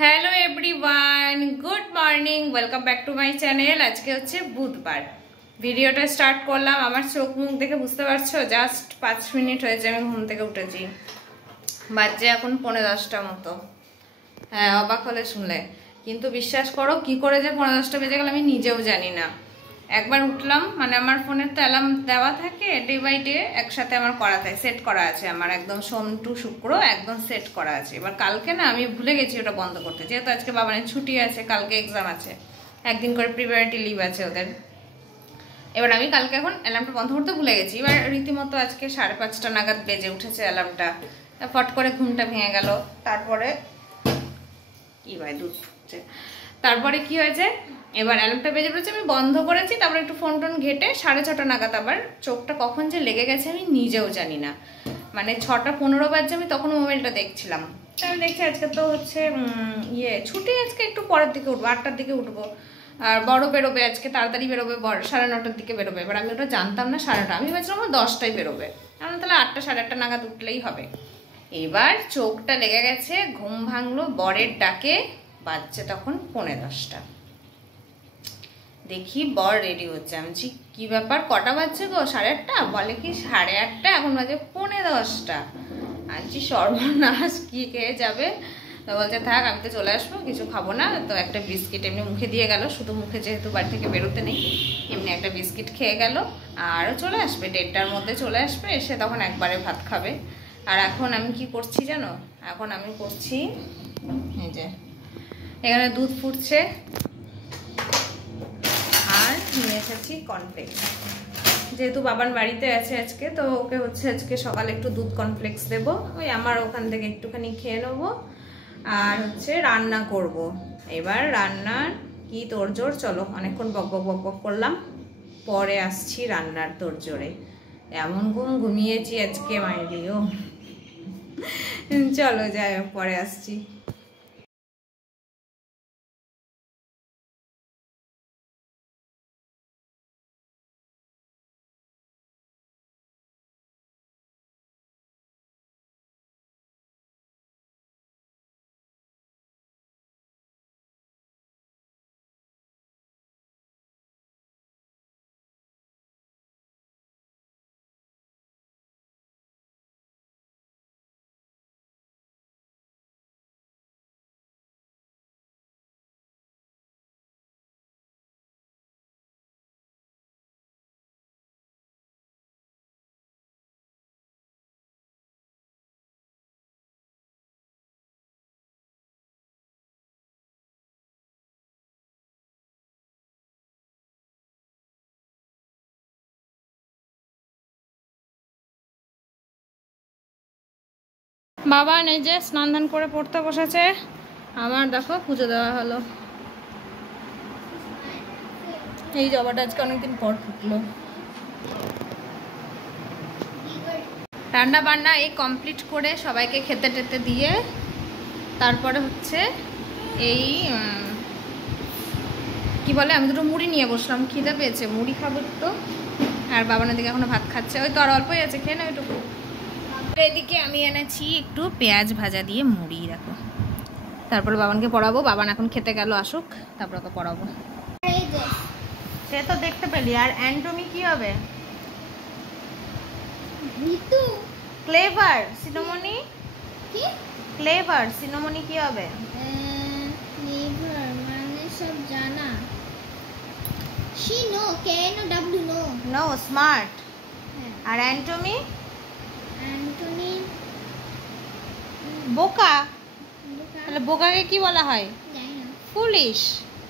Hello everyone, good morning, welcome back to my channel. আজকে হচ্ছে বুধবার। ভিডিওটা স্টার্ট করলাম। আমার চোখ মুখ দেখে বুঝতে পারছো, জাস্ট 5 মিনিট হয়েছে আমি ঘুম থেকে উঠেছি। বাজে এখন 9:10 মতো। হ্যাঁ, অবাক হলে শুনলে, কিন্তু বিশ্বাস করো কি করে যে 9:10 বেজে গেল আমি নিজেও জানি না। একবার উঠলাম, মানে আমার ফোনের তো অ্যালার্ম দেওয়া থাকে, ডে বাই ডে একসাথে আমার করা থাকে, সেট করা আছে আমার, একদম সোম টু শুক্র একদম সেট করা আছে। এবার কালকে না আমি ভুলে গেছি ওটা বন্ধ করতে, যেহেতু আজকে বাবানের ছুটি আছে, কালকে এক্সাম আছে, একদিন করে প্রিপারেটরি লিভ আছে ওদের। এবার আমি কালকে এখন অ্যালার্মটা বন্ধ করতে ভুলে গেছি। এবার রীতিমতো আজকে 5:30 নাগাদ বেজে উঠেছে অ্যালার্মটা, ফট করে ঘুমটা ভেঙে গেল। তারপরে কি ভাই দুধ ফুটছে, তারপরে কি হয়েছে, এবার অ্যালার্মটা বেজে পড়েছে, আমি বন্ধ করেছি, তারপরে একটু ফোন টোন ঘেটে 6:30 নাগাদ আবার চোখটা কখন যে লেগে গেছে আমি নিজেও জানি না। মানে 6:15 বাজছে, আমি তখন মোবাইলটা দেখছিলাম। আমি দেখছি আজকে তো হচ্ছে ছুটি, আজকে একটু পরের দিকে উঠবো, 8টার দিকে উঠবো। আর বড় বেরোবে আজকে, তাড়াতাড়ি বেরোবে, 9:30টার দিকে বেরোবে। এবার আমি ওটা জানতাম না 9:30, আমি ভেবেছিলাম 10টায় বেরোবে, আমি তাহলে 8টা 8:30 নাগাদ উঠলেই হবে। এবার চোখটা লেগে গেছে, ঘুম ভাঙলো বরের ডাকে, বাজছে তখন 9:10। দেখি বর রেডি হচ্ছে, আমি কি ব্যাপার, কটা বাজছে গো? 8:30? বলে কি 8:30, এখন বাজে 9:10। আনছি সর্বনাশ, কি খেয়ে যাবে? তো বলছে থাক, আমি তো চলে আসবো, কিছু খাবো না। তো একটা বিস্কিট এমনি মুখে দিয়ে গেল, শুধু মুখে, যেহেতু বাড়ি থেকে বেরোতে নেই, এমনি একটা বিস্কিট খেয়ে গেল। আর চলে আসবে 1:30টার মধ্যে, চলে আসবে, এসে তখন একবারে ভাত খাবে। আর এখন আমি কি করছি জানো, এখন আমি করছি এই যে এখানে দুধ ফুটছে, আর নিয়ে এসেছি কর্নফ্লেক্স। যেহেতু বাবার বাড়িতে আছে আজকে, তো ওকে হচ্ছে আজকে সকালে একটু দুধ কর্নফ্লেক্স দেবো, ওই আমার ওখান থেকে একটুখানি খেয়ে নেবো। আর হচ্ছে রান্না করব। এবার রান্নার কি তোড়জোড়, চলো, অনেকক্ষণ বক বক বক বক করলাম, পরে আসছি রান্নার তোড়জোড়ে। এমন ঘুমিয়েছি আজকে মাইরিও। চলো যাই হোক, পরে আসছি। বাবা এই যে স্নান ধান করে পড়তে বসেছে, আমার দেখো পুজো দেওয়া হলো। এই জবাটা আজকে অনেকদিন পর ফুটলো। রান্না বান্না এই কমপ্লিট করে সবাইকে খেতে টেতে দিয়ে তারপরে হচ্ছে এই কি বলে, আমি দুটো মুড়ি নিয়ে বসলাম, খিদে পেয়েছে, মুড়ি খাবো তো। আর বাবানের দিকে এখনো ভাত খাচ্ছে, ওই তো আর অল্পই আছে, খেয়ে না ওইটুকু। এদিকে আমি এনেছি একটু পেঁয়াজ ভাজা দিয়ে মুড়ি, দেখো। তারপরে বাবানকে পড়াবো, বাবান এখন খেতে গেল, আসুক, তারপর ওকে পড়াবো। সে তো দেখতে পেলি। আর অ্যান্টমি কি হবে? ক্লেভার সিনোমনি, কি ক্লেভার সিনোমনি কি হবে? ক্লেভার মানে সব জানা। She know, K know W know, know smart. আর অ্যান্টমি? অ্যান্টনি বোকা। তাহলে বোকাকে কি বলা হয়? জানি না। ফুলিশ।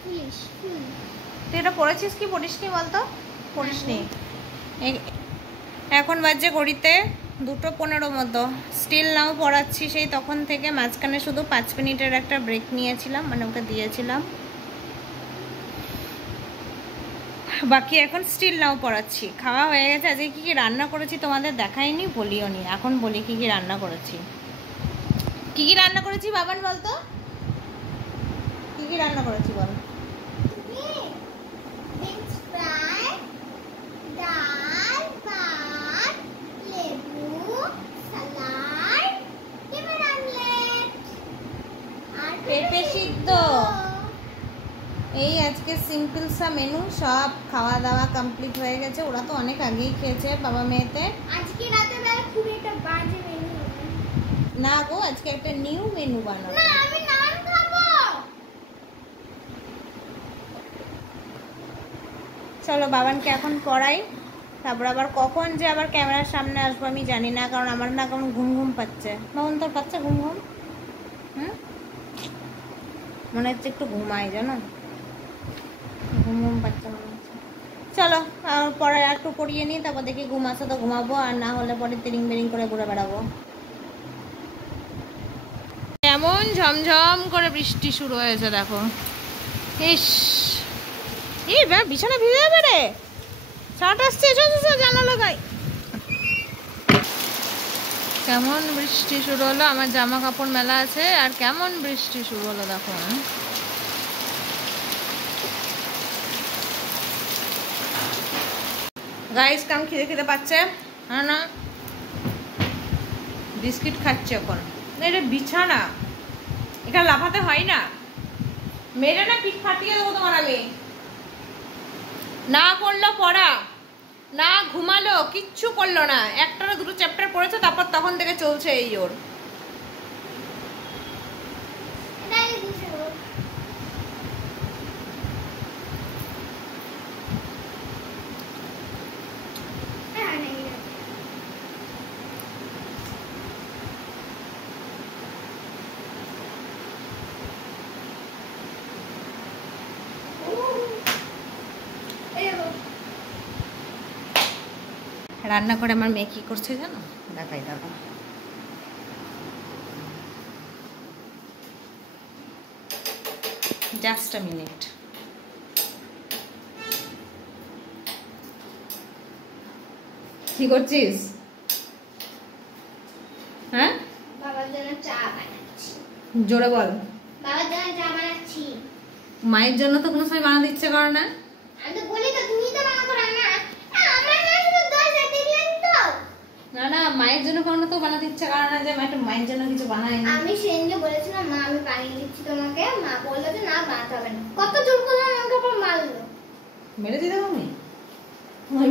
Foolish, fool. তুই এটা পড়েছিস কি পড়িসনি বলতো? পড়িসনি। এখন বাজে ঘড়িতে 2:15 মতো, স্টিল নাও পড়াচ্ছি সেই তখন থেকে। মাঝখানে শুধু 5 মিনিটের একটা ব্রেক নিয়েছিলাম, মানে ওকে দিয়েছিলাম, বাকি এখন স্টিল নাও পড়াচ্ছি। খাওয়া হয়ে গেছে। আজকে কী কী রান্না করেছি তোমাদের দেখাইনি, বলিও নি, এখন বলি কী কী রান্না করেছি। কী কী রান্না করেছি বাবান বলতো, কী কী রান্না করেছি বল? পেট পেঁপে সিদ্ধ। এই আজকে সিম্পল সা মেনু, সব খাওয়া দাওয়া কমপ্লিট হয়ে গেছে। ওরা তো অনেক আগেই খেয়েছে বাবা মেয়েতে। আজকে রাতে বেলা খুব একটা বাজে মেনু না গো, আজকে একটা নিউ মেনু বানাবো। না, আমি নান খাবো। চলো বাবানকে এখন পড়াই, তারপর আবার কখন যে আবার ক্যামেরার সামনে আসবো আমি জানি না, কারণ আমার না কেমন ঘুম ঘুম পাচ্ছে। বাবন তোর পাচ্ছে ঘুম ঘুম? হুম, মনে হচ্ছে একটু ঘুমাই, জানো, ঘুম ঘুম পাচ্ছে মনে হচ্ছে। চলো পরে একটু পড়িয়ে নিই, তারপর দেখি ঘুম আসে তো ঘুমাবো, আর না হলে পরে তিরিং বেরিং করে ঘুরে বেড়াবো। এমন ঝমঝম করে বৃষ্টি শুরু হয়েছে দেখো। ইস, এই বিছানা ভিজে যাবে রে। ছাট আসছে, জানা লাগাই। কেমন বৃষ্টি শুরু হলো, আমার জামা কাপড় মেলা আছে, আর কেমন বৃষ্টি শুরু হলো দেখো। গাইস কাম খিদে খিদে পাচ্ছে, হ্যাঁ না, বিস্কিট খাচ্ছে এখন। এটা বিছানা, এটা লাফাতে হয় না, মেরে না পিঠ ফাটিয়ে দেবো তোমার আমি। না করলো পড়া, না ঘুমালো, কিচ্ছু করলো না, একটা না দুটো চ্যাপ্টার পড়েছে, তারপর তখন থেকে চলছে এই ওর। রান্না করে আমার মেয়ে কি করছে জানো, দেখাই দেখো। Just a minute. কি করছিস? হ্যাঁ, বাবার জন্য চা বানাচ্ছি। জোরে বল। বাবার জন্য চা বানাচ্ছি। মায়ের জন্য তো কোনো সময় বানাতে ইচ্ছে করে না। আমি তো বলি তো, তুমি তো বানাবো না। আমার না শুধু দরজা দিলেন তো। না না, মায়ের জন্য কোনো তো বানাতে ইচ্ছে করে না, যে একটা মায়ের জন্য কিছু বানাই। আমি সেদিনকে বলেছিলাম মা আমি বানিয়ে দিচ্ছি তোমাকে, মা বললো যে না বানাতে হবে না। কত জোর করে আমাকে আবার মারলো। মেরেছি দেখো আমি,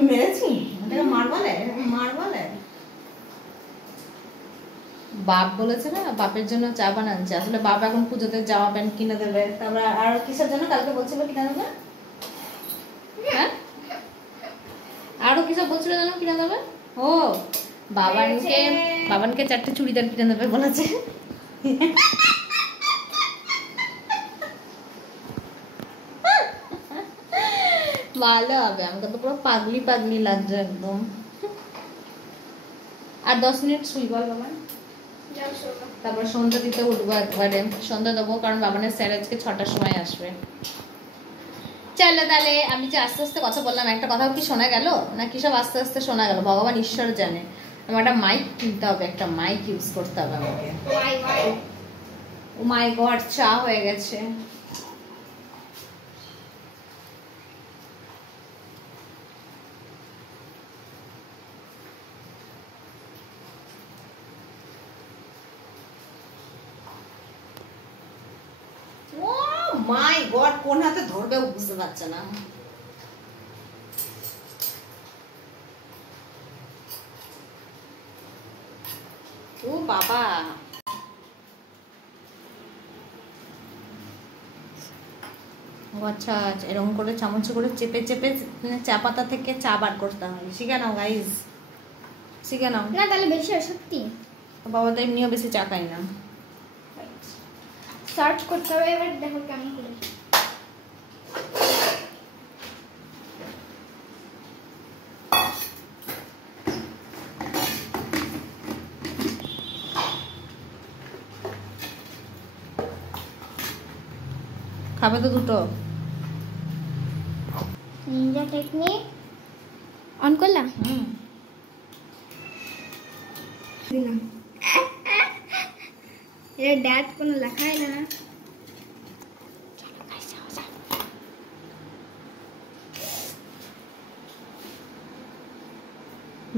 মেরেছি, ওটাকে মার বলে? মার বলে? বাপ বলেছে না বাপের জন্য চা বানাচ্ছে, আসলে বাপ এখন পুজোতে জামা প্যান্ট কিনে দেবে, তারপর আর কিসের জন্য কালকে বলছিল কিনে দেবে? হ্যাঁ, আরো কিসব বলছিল জানো কিনে দেবে? ও বাবানকে 4টে চুড়িদার কিনে দেবে বলেছে। ভালো হবে, আমাকে তো পুরো পাগলি পাগলি লাগছে একদম। আর 10 মিনিট শুই বল বাবা, তারপর সন্ধ্যা দিতে উঠবো একবারে, সন্ধ্যা দেবো, কারণ বাবানের স্যার আজকে 6টার সময় আসবে। চলো তাহলে, আমি যে আস্তে আস্তে কথা বললাম, একটা কথাও কি শোনা গেল না? কি সব আস্তে আস্তে শোনা গেল ভগবান ঈশ্বর জানে। আমার একটা মাইক কিনতে হবে, একটা মাইক ইউজ করতে হবে আমাকে। ও মাই গড, চা হয়ে গেছে। ও মাই গড, কোন হাতে ধরবে বুঝতে পারছে না। ও বাবা, আচ্ছা এরকম করে চামচ করে চেপে চেপে চা পাতা থেকে চা বার করতে হয়। শিখে নাও গাইজ, শিখে নাও। না তাহলে বেশি হয় সত্যি। বাবা তো এমনিও বেশি চা খাই না। সার্চ করতে হবে, এবার দেখো কেমন করে। খাবে তো দুটো। নিনজা টেকনিক অন করলা? এটা ড্যাট কোনো লেখাই না।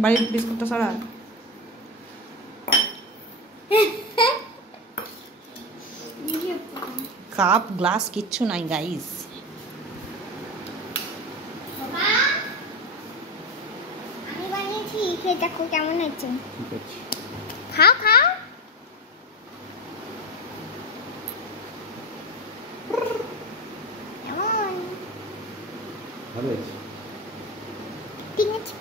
বাড়ির বিস্কুটটা সারা। কাপ গ্লাস কিচ্ছু নাই গাইস। আমি বানিয়েছি, খেয়ে দেখো কেমন হয়েছে। খাও খাও। কেমন? ঠিক আছে।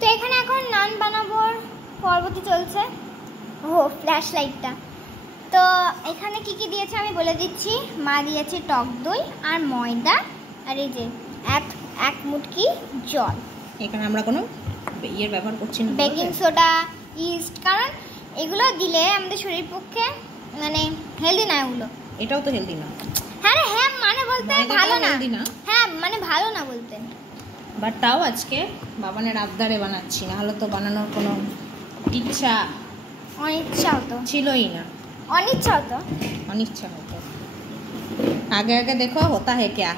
তো এখানে এখন নান বানাবোর পর্বটি চলছে। ও ফ্ল্যাশ লাইটটা। তো এখানে কি কি দিয়েছে আমি বলে দিচ্ছি। মা দিয়েছে টক দই আর ময়দা, আর এই যে এক মুটকি জল। এখানে আমরা কোনো ইয়ের ব্যবহার করছি না, বেকিং সোডা, ইস্ট, কারণ এগুলো দিলে আমাদের শরীর পক্ষে মানে হেলদি না এগুলো। এটাও তো হেলদি না। হ্যাঁ হ্যাঁ, মানে বলতে ভালো না। হ্যাঁ মানে ভালো না বলতে, বাট তাও আজকে বাবানের আবদারে বানাচ্ছি, না হলে তো বানানোর কোনো ইচ্ছা অনিচ্ছা হতো, ছিলই না। অনিচ্ছা হতো, অনিচ্ছা হতো। আগে আগে দেখো হোতা হে ক্যা।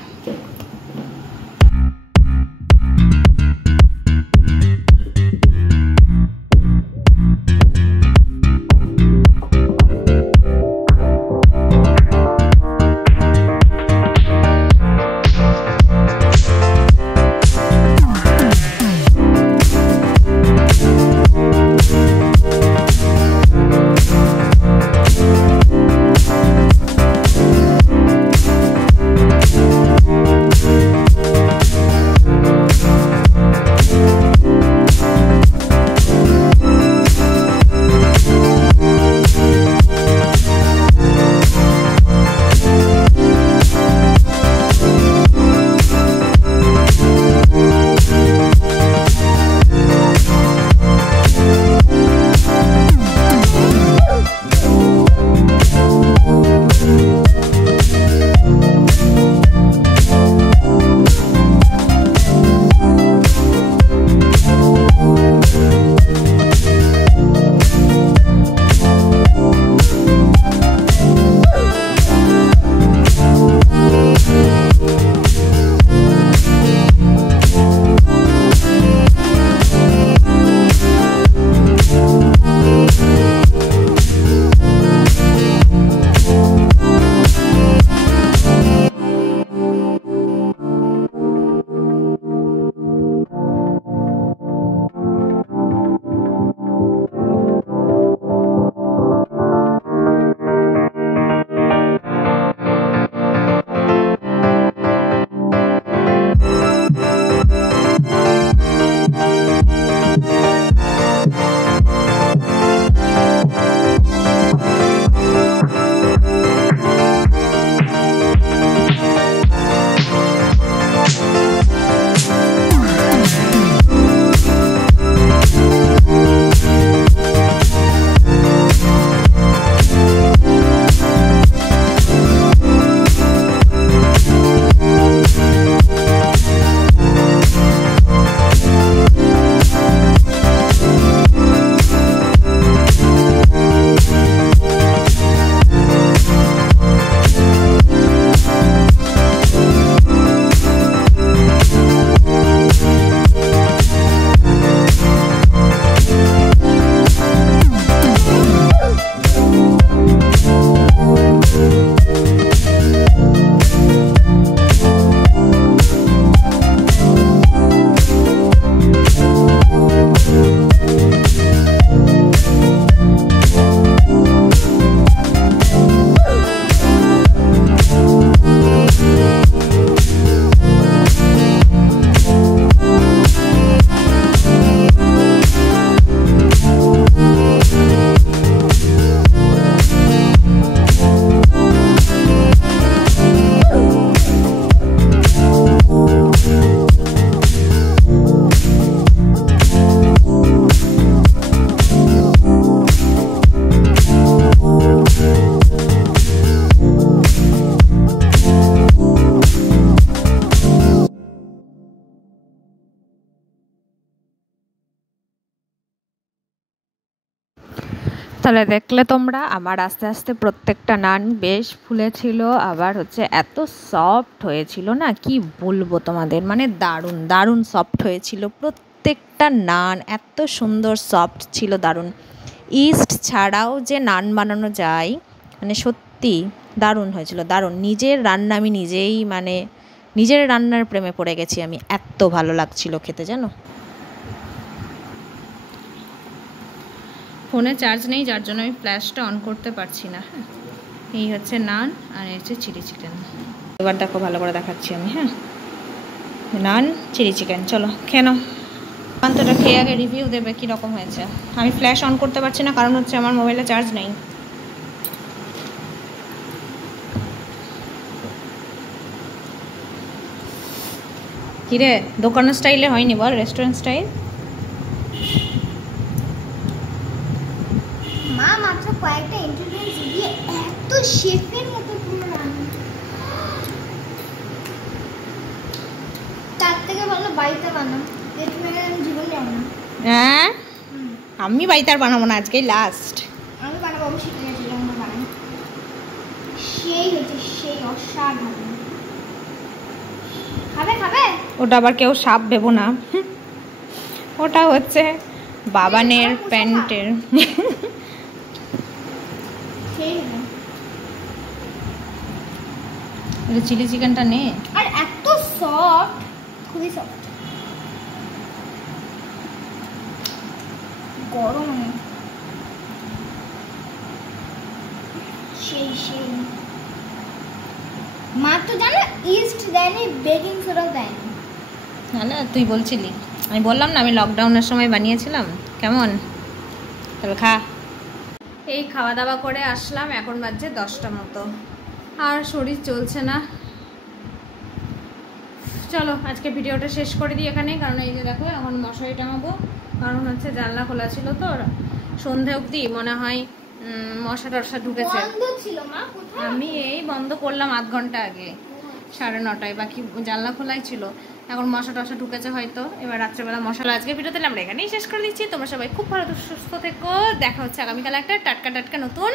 তাহলে দেখলে তোমরা আমার আস্তে আস্তে প্রত্যেকটা নান বেশ ফুলেছিল, আবার হচ্ছে এত সফট হয়েছিল না কি বলবো তোমাদের, মানে দারুণ দারুণ সফট হয়েছিল প্রত্যেকটা নান, এত সুন্দর সফট ছিল, দারুণ। ইস্ট ছাড়াও যে নান বানানো যায় মানে সত্যি সত্যি দারুণ হয়েছিল, দারুণ। নিজের রান্না আমি নিজেই মানে নিজের রান্নার প্রেমে পড়ে গেছি আমি, এত ভালো লাগছিল খেতে জানো। ফোনে চার্জ নেই যার জন্য আমি ফ্ল্যাশটা অন করতে পারছি না। হ্যাঁ, এই হচ্ছে নান আর এই হচ্ছে চিলি চিকেন। এবার দেখো ভালো করে দেখাচ্ছি আমি। হ্যাঁ, নান চিলি চিকেন, চলো খেয়ে নাও। পান্তটা খেয়ে আগে রিভিউ দেবে কীরকম হয়েছে। আমি ফ্ল্যাশ অন করতে পারছি না কারণ হচ্ছে আমার মোবাইলে চার্জ নেই। কিরে দোকানের স্টাইলে হয়নি বল, রেস্টুরেন্ট স্টাইল। মা মাত্র কয়েকটা ইনগ্রেডিয়েন্টস দিয়ে এত শেফের মতো পুরো রান্না, তার থেকে ভালো বাড়িতে বানাও। আমি জীবন যাবো না। হ্যাঁ, আমি বাড়িতে আর বানাবো না, আজকেই লাস্ট। আমি বানাবো, আমি শিখে গেছি যেমন বানাই, সেই হচ্ছে সেই অসাধারণ। খাবে খাবে? ওটা আবার কেউ সাপ ভেবো না, ওটা হচ্ছে বাবানের প্যান্টের। চিলি চিকেনটা নে। আর এত সফট, খুবই সফট, গরম সেই সেই। মা তো জানো ইস্ট দেয়নি, বেকিং সোডাও দেয়নি। না না, তুই বলছিলি, আমি বললাম না আমি লকডাউনের সময় বানিয়েছিলাম। কেমন তাহলে খা। এই খাওয়া দাওয়া করে আসলাম, এখন বাজছে 10টা মতো, আর শরীর চলছে না। চলো আজকে ভিডিওটা শেষ করে দিই এখানেই, কারণ এই যে দেখো এখন মশারি টাঙাবো, কারণ হচ্ছে জানলা খোলা ছিল তো সন্ধে অবধি মনে হয় মশা টশা ঢুকেছে। আমি এই বন্ধ করলাম আধ ঘন্টা আগে, 9:30টায়, বাকি জানলা খোলাই ছিল। এখন মশা টশা ঢুকেছে হয়তো, এবার রাত্রেবেলা মশা। আজকে ভিডিওতে আমরা এখানেই শেষ করে দিচ্ছি। তোমরা সবাই খুব ভালো সুস্থ থেকো, দেখা হচ্ছে আগামীকাল একটা টাটকা টাটকা নতুন